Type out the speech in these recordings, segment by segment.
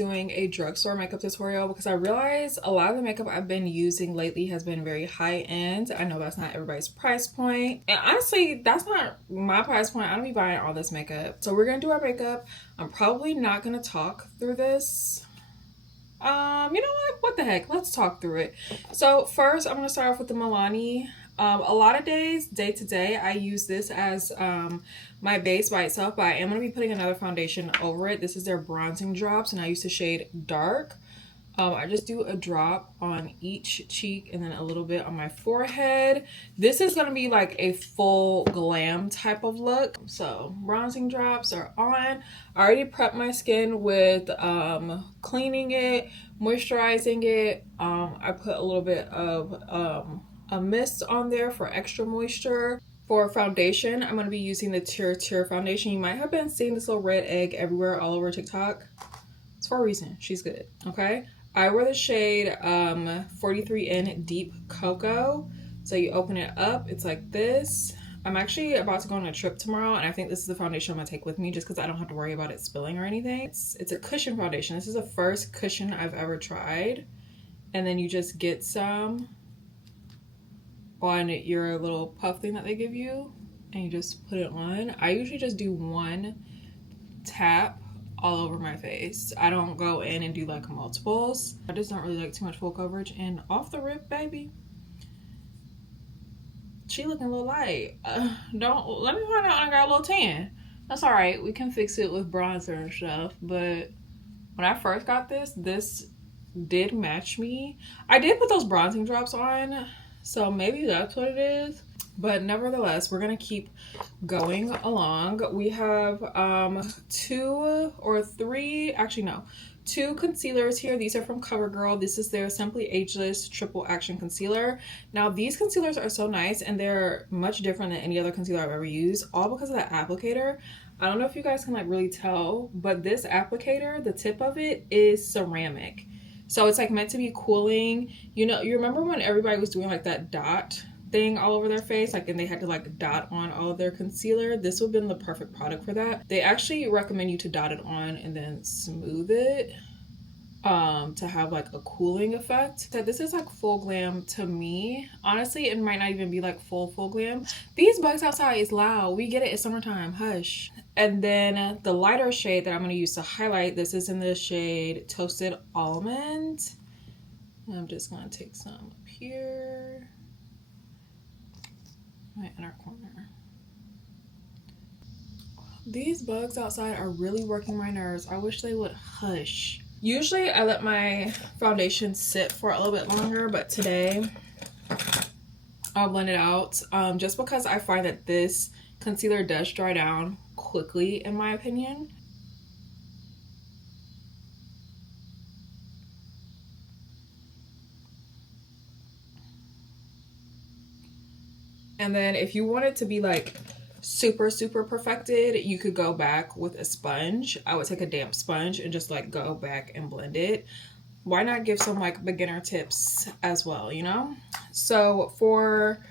doing a drugstore makeup tutorial because I realized a lot of the makeup I've been using lately has been very high end. I know that's not everybody's price point, and honestly that's not my price point. I don't be buying all this makeup. So we're gonna do our makeup. I'm probably not gonna talk through this. You know what the heck, let's talk through it. So first I'm gonna start off with the Milani. A lot of days, day to day, I use this as my base by itself, but I am going to be putting another foundation over it. This is their bronzing drops, and I use the shade Dark. I just do a drop on each cheek and then a little bit on my forehead. This is going to be like a full glam type of look. So bronzing drops are on. I already prepped my skin with cleaning it, moisturizing it. I put a little bit of a mist on there for extra moisture. For foundation, I'm going to be using the Tear foundation. You might have been seeing this little red egg everywhere all over TikTok. It's for a reason. She's good. Okay. I wear the shade 43N Deep Cocoa. So you open it up. It's like this. I'm actually about to go on a trip tomorrow, and I think this is the foundation I'm going to take with me just because I don't have to worry about it spilling or anything. It's a cushion foundation. This is the first cushion I've ever tried. And then you just get some on your little puff thing that they give you, and you just put it on. I usually just do one tap all over my face. I don't go in and do like multiples. I just don't really like too much full coverage. And off the rip, baby, she looking a little light. Don't let me find out I got a little tan. That's all right, we can fix it with bronzer and stuff. But when I first got this did match me. I did put those bronzing drops on, so maybe that's what it is. But nevertheless, we're gonna keep going along. We have two concealers here. These are from CoverGirl. This is their Simply Ageless Triple Action Concealer. Now these concealers are so nice, and they're much different than any other concealer I've ever used, all because of the applicator. I don't know if you guys can like really tell, but this applicator, the tip of it is ceramic. So it's like meant to be cooling. You know, you remember when everybody was doing like that dot thing all over their face, like, and they had to like dot on all of their concealer? This would have been the perfect product for that. They actually recommend you to dot it on and then smooth it to have like a cooling effect. So this is like full glam to me. Honestly, it might not even be like full glam. These bugs outside is loud. We get it, it's summertime, hush. And then the lighter shade that I'm going to use to highlight, this is in the shade Toasted Almond. And I'm just going to take some up here, my inner corner. These bugs outside are really working my nerves. I wish they would hush. Usually I let my foundation sit for a little bit longer, but today I'll blend it out just because I find that this concealer does dry down quickly, in my opinion. And then if you want it to be like super perfected, you could go back with a sponge. I would take a damp sponge and just like go back and blend it. Why not give some like beginner tips as well, you know? So for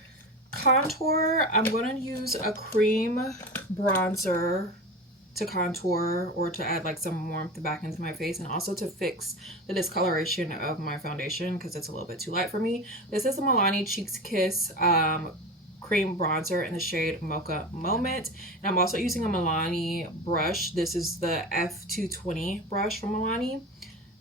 contour, I'm going to use a cream bronzer to contour, or to add like some warmth back into my face, and also to fix the discoloration of my foundation because it's a little bit too light for me. This is the Milani Cheeks Kiss cream bronzer in the shade Mocha Moment, and I'm also using a Milani brush. This is the F220 brush from Milani.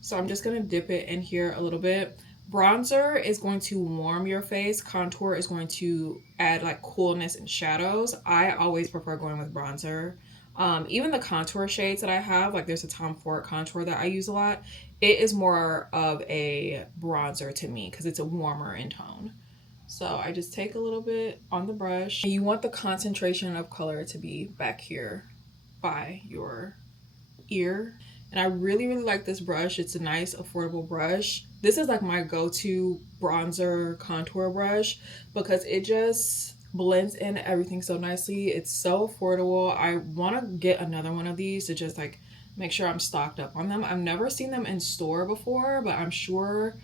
So I'm just going to dip it in here a little bit. Bronzer is going to warm your face. Contour is going to add like coolness and shadows. I always prefer going with bronzer. Even the contour shades that I have, like there's a Tom Ford contour that I use a lot. It is more of a bronzer to me because it's a warmer in tone. So I just take a little bit on the brush. You want the concentration of color to be back here by your ear. And I really like this brush. It's a nice affordable brush. This is like my go-to bronzer contour brush because it just blends in everything so nicely. It's so affordable. I want to get another one of these to just like make sure I'm stocked up on them. I've never seen them in store before, but I'm sure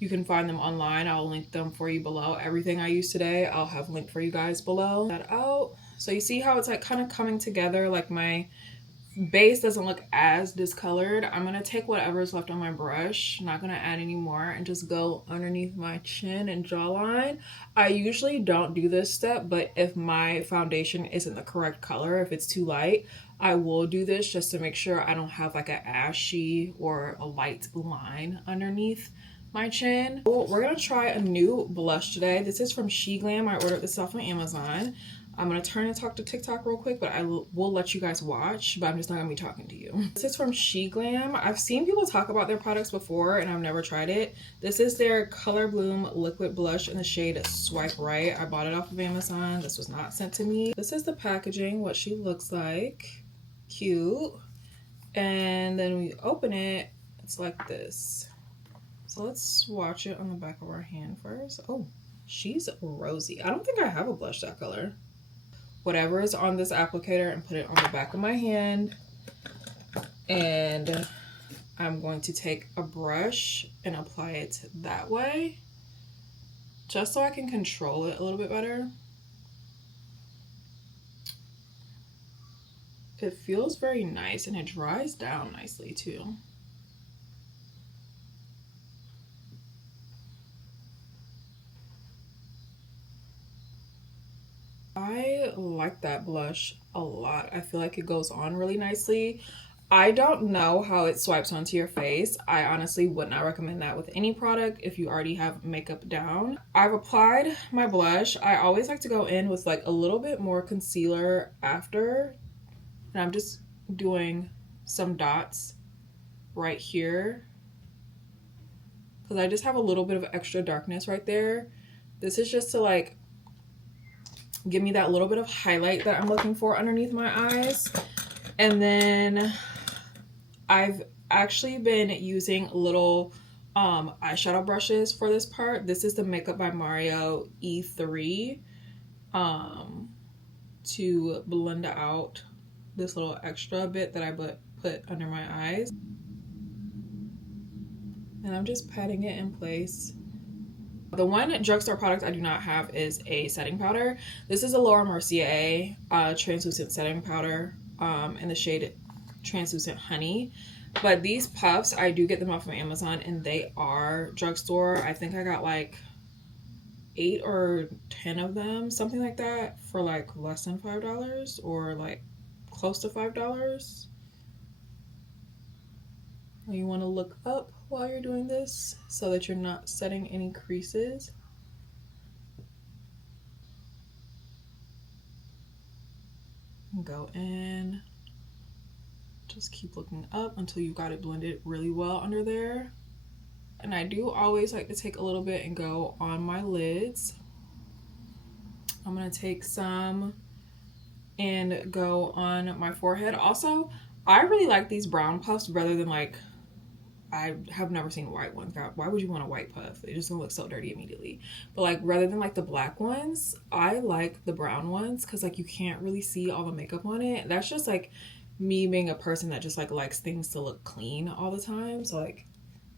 you can find them online. I'll link them for you below. Everything I use today, I'll have linked for you guys below. That out. So you see how it's like kind of coming together, like my base doesn't look as discolored, I'm going to take whatever's left on my brush, not going to add any more, and just go underneath my chin and jawline. I usually don't do this step, but if my foundation isn't the correct color, if it's too light, I will do this just to make sure I don't have like an ashy or a light line underneath my chin. We're going to try a new blush today. This is from SheGlam. I ordered this off on Amazon. I'm going to turn and talk to TikTok real quick, but I will let you guys watch, but I'm just not going to be talking to you. This is from SheGlam. I've seen people talk about their products before and I've never tried it. This is their Color Bloom Liquid Blush in the shade Swipe Right. I bought it off of Amazon. This was not sent to me. This is the packaging, what she looks like. Cute. And then we open it, it's like this. So let's swatch it on the back of our hand first. Oh, she's rosy. I don't think I have a blush that color. Whatever is on this applicator and put it on the back of my hand. And I'm going to take a brush and apply it that way, just so I can control it a little bit better. It feels very nice and it dries down nicely too. I like that blush a lot. I feel like it goes on really nicely. I don't know how it swipes onto your face. I honestly would not recommend that with any product if you already have makeup down. I've applied my blush. I always like to go in with like a little bit more concealer after. And I'm just doing some dots right here because I just have a little bit of extra darkness right there. This is just to like give me that little bit of highlight that I'm looking for underneath my eyes. And then I've actually been using little eyeshadow brushes for this part. This is the Makeup by Mario E3 to blend out this little extra bit that I put under my eyes. And I'm just patting it in place. The one drugstore product I do not have is a setting powder. This is a Laura Mercier translucent setting powder in the shade Translucent Honey. But these puffs, I do get them off of Amazon and they are drugstore. I think I got like 8 or 10 of them, something like that, for like less than $5 or like close to $5. You want to look up while you're doing this so that you're not setting any creases. Go in, just keep looking up until you got it blended really well under there. And I do always like to take a little bit and go on my lids. I'm gonna take some and go on my forehead. Also, I really like these brown puffs rather than like, I have never seen white ones. God, why would you want a white puff? It just gonna look so dirty immediately. But like, rather than like the black ones, I like the brown ones because like you can't really see all the makeup on it. That's just like me being a person that just like likes things to look clean all the time. So like,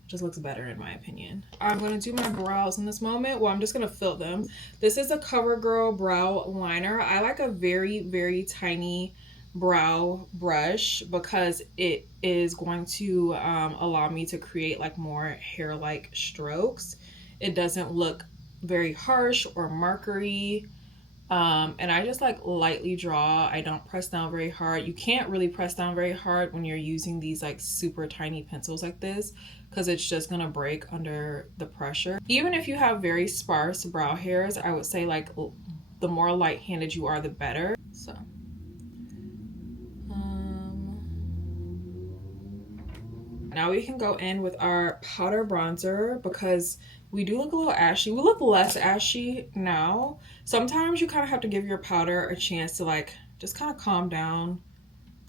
it just looks better in my opinion. I'm gonna do my brows in this moment. Well, I'm just gonna fill them. This is a CoverGirl brow liner. I like a very, very tiny brow brush because it is going to allow me to create like more hair-like strokes. It doesn't look very harsh or markery. And I just like lightly draw. I don't press down very hard. You can't really press down very hard when you're using these like super tiny pencils like this because it's just gonna break under the pressure. Even if you have very sparse brow hairs, I would say like the more light-handed you are, the better. So now we can go in with our powder bronzer because we do look a little ashy. We look less ashy now. Sometimes you kind of have to give your powder a chance to like just kind of calm down,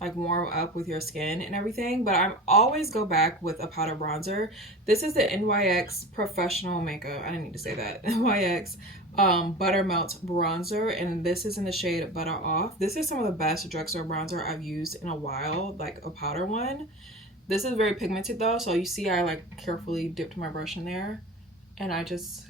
like warm up with your skin and everything. But I always go back with a powder bronzer. This is the NYX Professional Makeup. I didn't need to say that. NYX Buttermelt Bronzer, and this is in the shade Butter Off. This is some of the best drugstore bronzer I've used in a while, like a powder one. This is very pigmented though, so you see I like carefully dipped my brush in there and I just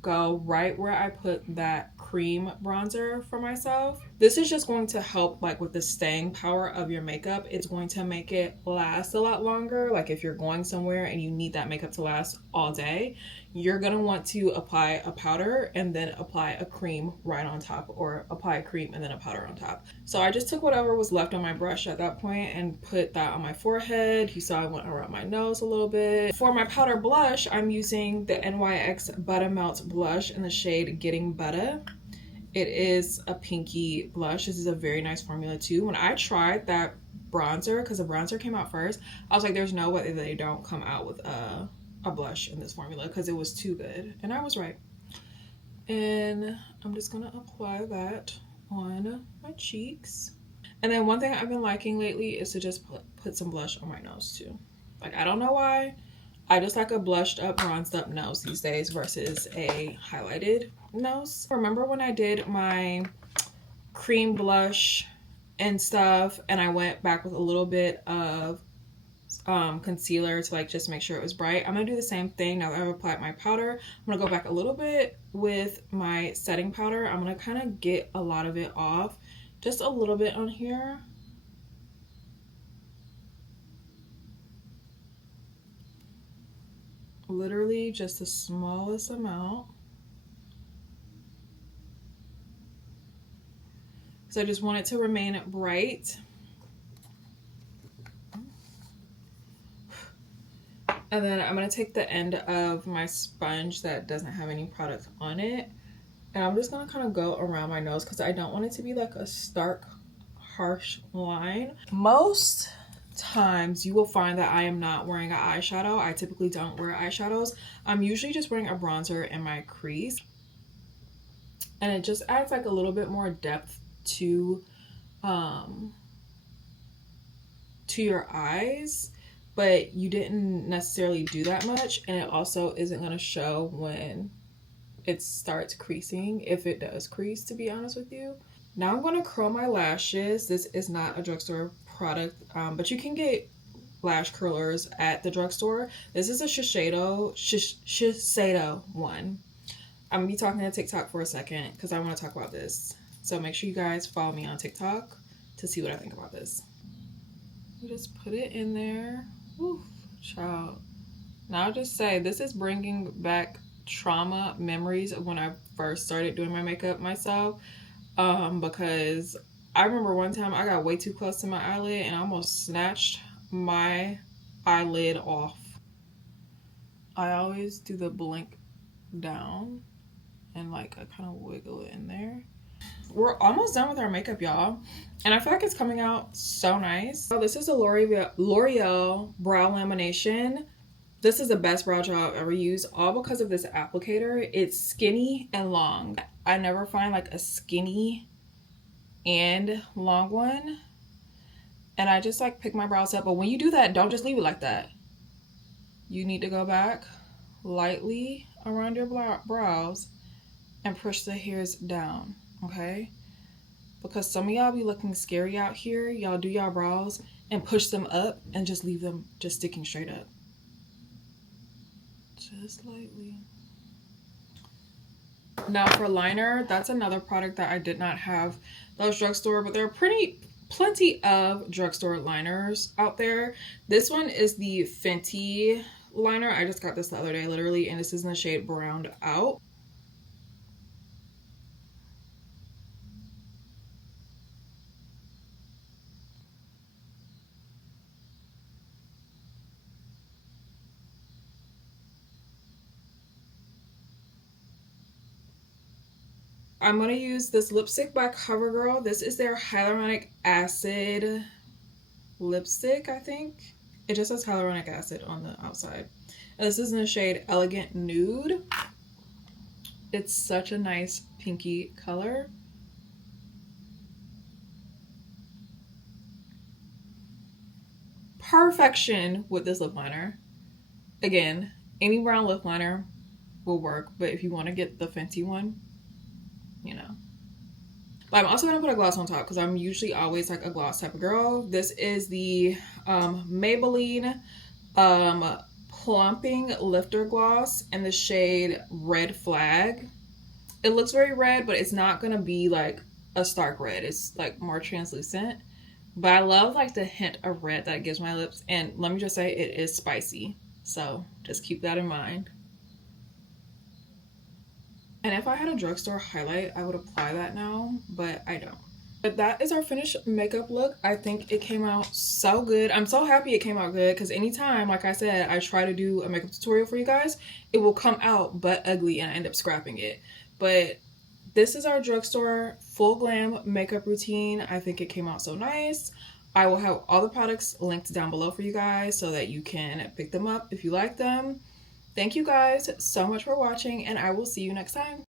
go right where I put that cream bronzer for myself. This is just going to help like with the staying power of your makeup. It's going to make it last a lot longer. Like if you're going somewhere and you need that makeup to last all day, you're gonna want to apply a powder and then apply a cream right on top, or apply a cream and then a powder on top. So I just took whatever was left on my brush at that point and put that on my forehead. You saw I went around my nose a little bit. For my powder blush, I'm using the NYX Butter Melt blush in the shade Getting Butter. It is a pinky blush. This is a very nice formula too. When I tried that bronzer, because the bronzer came out first, I was like, there's no way they don't come out with a blush in this formula, because it was too good. And I was right. And I'm just gonna apply that on my cheeks. And then one thing I've been liking lately is to just put some blush on my nose too. Like, I don't know why, I just like a blushed up, bronzed up nose these days versus a highlighted nose. Remember when I did my cream blush and stuff, and I went back with a little bit of concealer to like just make sure it was bright? I'm gonna do the same thing now that I've applied my powder. I'm gonna go back a little bit with my setting powder. I'm gonna kind of get a lot of it off, just a little bit on here. Literally just the smallest amount. So I just want it to remain bright. And then I'm going to take the end of my sponge that doesn't have any product on it, and I'm just going to kind of go around my nose because I don't want it to be like a stark, harsh line. Most times you will find that I am not wearing an eyeshadow. I typically don't wear eyeshadows. I'm usually just wearing a bronzer in my crease, and it just adds like a little bit more depth to your eyes. But you didn't necessarily do that much, and it also isn't going to show when it starts creasing, if it does crease, to be honest with you. Now I'm going to curl my lashes. This is not a drugstore product, but you can get lash curlers at the drugstore. This is a Shiseido one. I'm going to be talking to TikTok for a second because I want to talk about this. So make sure you guys follow me on TikTok to see what I think about this. You just put it in there. Whew, child. Now I'll just say, this is bringing back trauma memories of when I first started doing my makeup myself, because I remember one time I got way too close to my eyelid and I almost snatched my eyelid off. I always do the blink down and like I kind of wiggle it in there. We're almost done with our makeup, y'all, and I feel like it's coming out so nice. So this is a L'Oreal brow lamination. This is the best brow gel I've ever used, all because of this applicator. It's skinny and long. I never find like a skinny and long one, and I just like pick my brows up. But when you do that, don't just leave it like that. You need to go back lightly around your brows and push the hairs down. Okay, because some of y'all be looking scary out here. Y'all do y'all brows and push them up and just leave them just sticking straight up. Just lightly. Now for liner, that's another product that I did not have those drugstore, but there are plenty of drugstore liners out there. This one is the Fenty liner. I just got this the other day, literally, and this is in the shade Browned Out. I'm going to use this lipstick by CoverGirl. This is their hyaluronic acid lipstick, I think. It just says hyaluronic acid on the outside. And this is in the shade Elegant Nude. It's such a nice pinky color. Perfection with this lip liner. Again, any brown lip liner will work, but if you want to get the Fenty one, you know. But I'm also going to put a gloss on top because I'm usually always like a gloss type of girl. This is the Maybelline Plumping Lifter Gloss in the shade Red Flag. It looks very red, but it's not gonna be like a stark red. It's like more translucent. But I love like the hint of red that it gives my lips. And let me just say, it is spicy. So just keep that in mind. And if I had a drugstore highlight, I would apply that now, but I don't. But that is our finished makeup look. I think it came out so good. I'm so happy it came out good because anytime, like I said, I try to do a makeup tutorial for you guys, it will come out butt ugly and I end up scrapping it. But this is our drugstore full glam makeup routine. I think it came out so nice. I will have all the products linked down below for you guys so that you can pick them up if you like them. Thank you guys so much for watching, and I will see you next time.